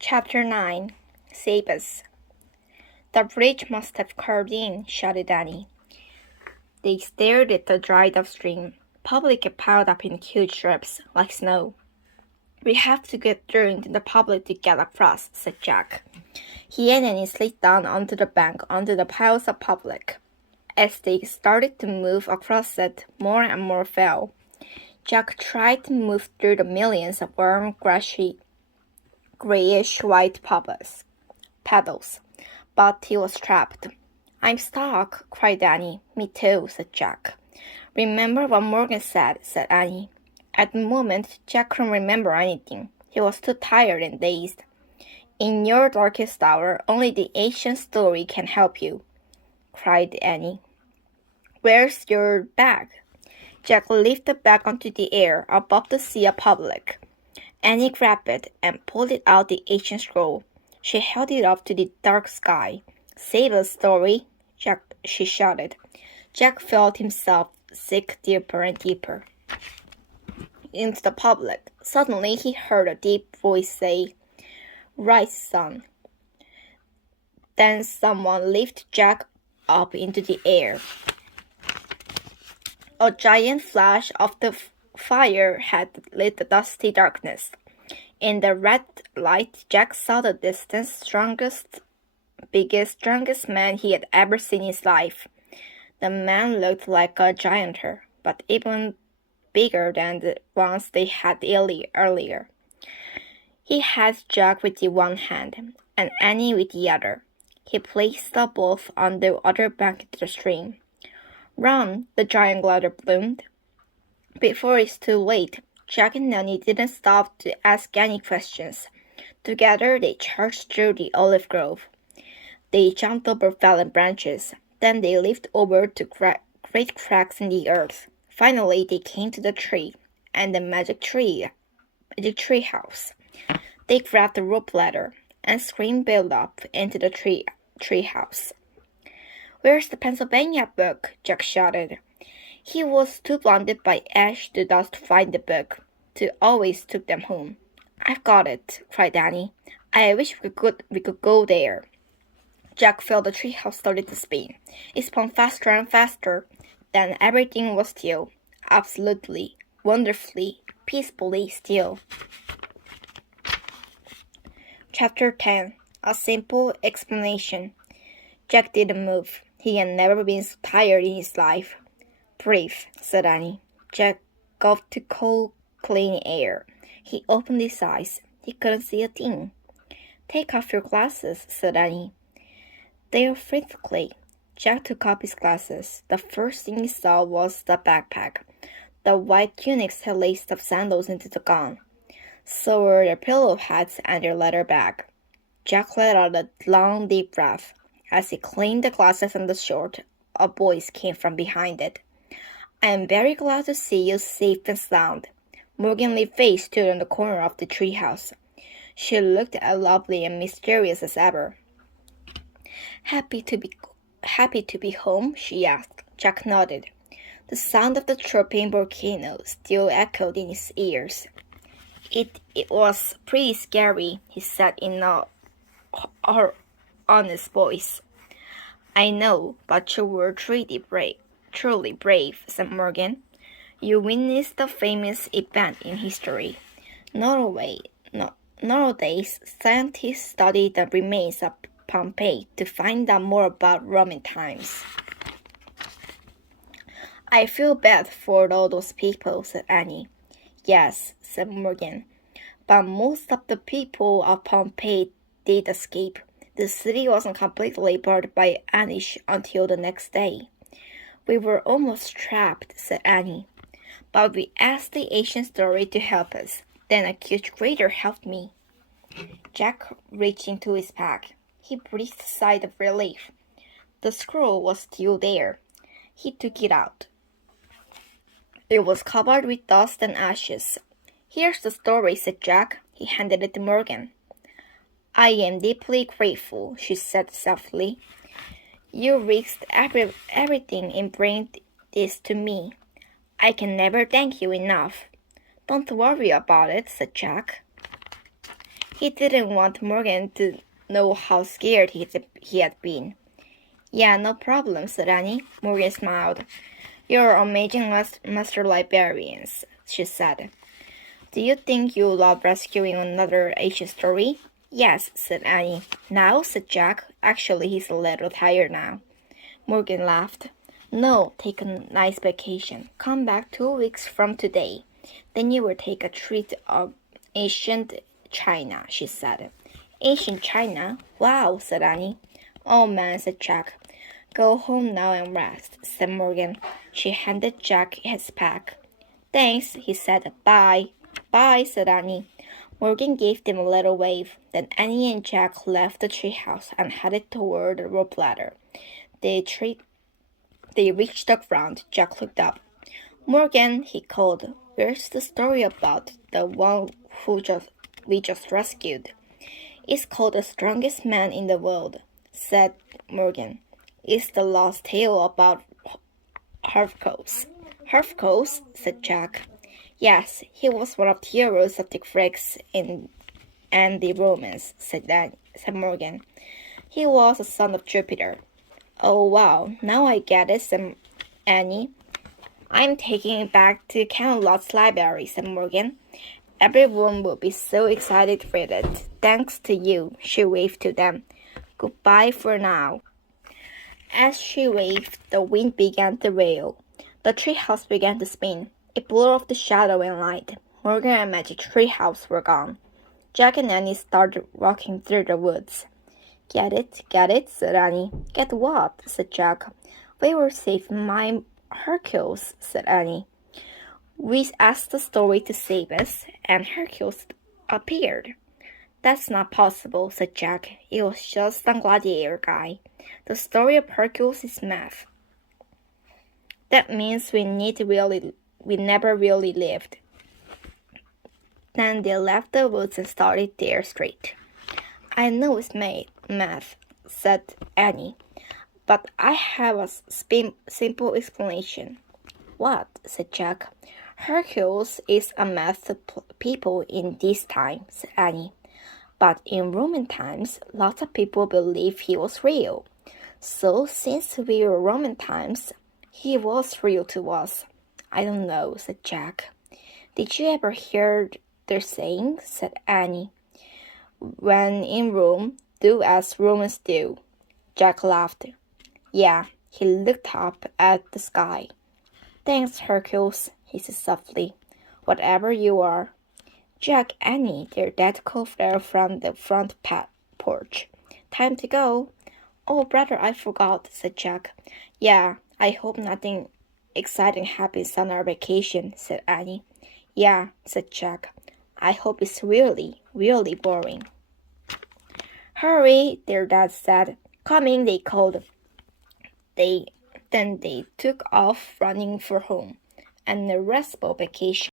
Chapter 9 Save Us. The bridge must have curved in, shouted Annie. They stared at the dried-up stream. Public had piled up in huge strips, like snow. We have to get through into the public to get across, said Jack. He and Annie slid down onto the bank under the piles of public. As they started to move across it, more and more fell. Jack tried to move through the millions of warm, grassy, grayish-white puddles, but he was trapped. I'm stuck, cried Annie. Me too, said Jack. Remember what Morgan said Annie. At the moment, Jack couldn't remember anything. He was too tired and dazed. In your darkest hour, only the ancient story can help you, cried Annie. Where's your bag? Jack lifted the bag onto the air above the sea of public. Annie grabbed it and pulled it out the ancient scroll. She held it up to the dark sky. Save us, story, she shouted. Jack felt himself sink deeper and deeper into the public. Suddenly he heard a deep voice say, Right, son. Then someone lifted Jack up into the air. A giant flash of the fire had lit the dusty darkness. In the red light, Jack saw the distant, strongest man he had ever seen in his life. The man looked like a giantor, but even bigger than the ones they had earlier. He had Jack with the one hand, and Annie with the other. He placed them both on the other bank of the stream. Run, the giant glider bloomed. Before it's too late, Jack and Annie didn't stop to ask any questions. Together they charged through the olive grove. They jumped over fallen branches. Then they leaped over to great cracks in the earth. Finally they came to the tree, and the magic tree house. They grabbed the rope ladder, and screamed built up into the tree house. Where's the Pennsylvania book? Jack shouted. He was too blinded by ash to dust to find the book. To always took them home. I've got it, cried Annie. I wish we could go there. Jack felt the treehouse started to spin. It spun faster and faster. Then everything was still. Absolutely, wonderfully, peacefully still. Chapter 10 A Simple Explanation. Jack didn't move. He had never been so tired in his life. Breathe, said Annie. Jack gulped the cold, clean air. He opened his eyes. He couldn't see a thing. Take off your glasses, said Annie. They are frantically. Jack took off his glasses. The first thing he saw was the backpack. The white tunics had laced up sandals into the gown. So were their pillow hats and their leather bag. Jack let out a long, deep breath. As he cleaned the glasses and the shirt, a voice came from behind it. I am very glad to see you safe and sound. Morgan Lee's face stood on the corner of the treehouse. She looked as lovely and mysterious as ever. Happy to be home? She asked. Jack nodded. The sound of the chirping volcano still echoed in his ears. It was pretty scary, he said in a honest voice. I know, but you were truly brave, said Morgan. You witnessed the famous event in history. Nowadays, scientists study the remains of Pompeii to find out more about Roman times. I feel bad for all those people, said Annie. Yes, said Morgan, but most of the people of Pompeii did escape. The city wasn't completely burned by ash until the next day. We were almost trapped, said Annie, but we asked the ancient story to help us. Then a huge crater helped me. Jack reached into his pack. He breathed a sigh of relief. The scroll was still there. He took it out. It was covered with dust and ashes. Here's the story, said Jack. He handed it to Morgan. I am deeply grateful, she said softly. You risked everything in bringing this to me. I can never thank you enough. Don't worry about it, said Jack. He didn't want Morgan to know how scared he had been. Yeah, no problem, said Annie. Morgan smiled. You're amazing master librarians, she said. Do you think you love rescuing another ancient story? Yes, said Annie. Now, said Jack. Actually, he's a little tired now. Morgan laughed. No, take a nice vacation. Come back 2 weeks from today. Then you will take a treat of ancient China, she said. Ancient China? Wow, said Annie. Oh man, said Jack. Go home now and rest, said Morgan. She handed Jack his pack. Thanks, he said. Bye. Bye, said Annie. Morgan gave them a little wave. Then Annie and Jack left the treehouse and headed toward the rope ladder. They reached the ground. Jack looked up. Morgan, he called. Where's the story about the one we just rescued? It's called The Strongest Man in the World, said Morgan. It's the lost tale about Hercules. Hercules, said Jack. Yes, he was one of the heroes of the Greeks and the Romans, said Morgan. He was a son of Jupiter. Oh, wow, now I get it, said Annie. I'm taking it back to Camelot's library, said Morgan. Everyone will be so excited for it. Thanks to you, she waved to them. Goodbye for now. As she waved, the wind began to wail. The treehouse began to spin. It blew off the shadow and light. Morgan and Magic Treehouse were gone. Jack and Annie started walking through the woods. Get it, said Annie. Get what? Said Jack. We were saving my Hercules, said Annie. We asked the story to save us, and Hercules appeared. That's not possible, said Jack. It was just some gladiator guy. The story of Hercules is math. That means we never really lived. Then they left the woods and started their street. I know it's math, said Annie, but I have a simple explanation. What? Said Jack. Hercules is a math to people in this time, said Annie. But in Roman times, lots of people believe he was real. So since we were Roman times, he was real to us. I don't know, said Jack. Did you ever hear the saying? Said Annie. When in Rome, do as Romans do. Jack laughed. Yeah, he looked up at the sky. Thanks, Hercules, he said softly. Whatever you are. Jack, Annie, their dad called there from the front porch. Time to go. Oh, brother, I forgot, said Jack. Yeah, I hope nothing exciting happens on our vacation, said Annie. Yeah, said Jack. I hope it's really, really boring. Hurry, their dad said. Coming, they called. Then they took off running for home and a restful vacation.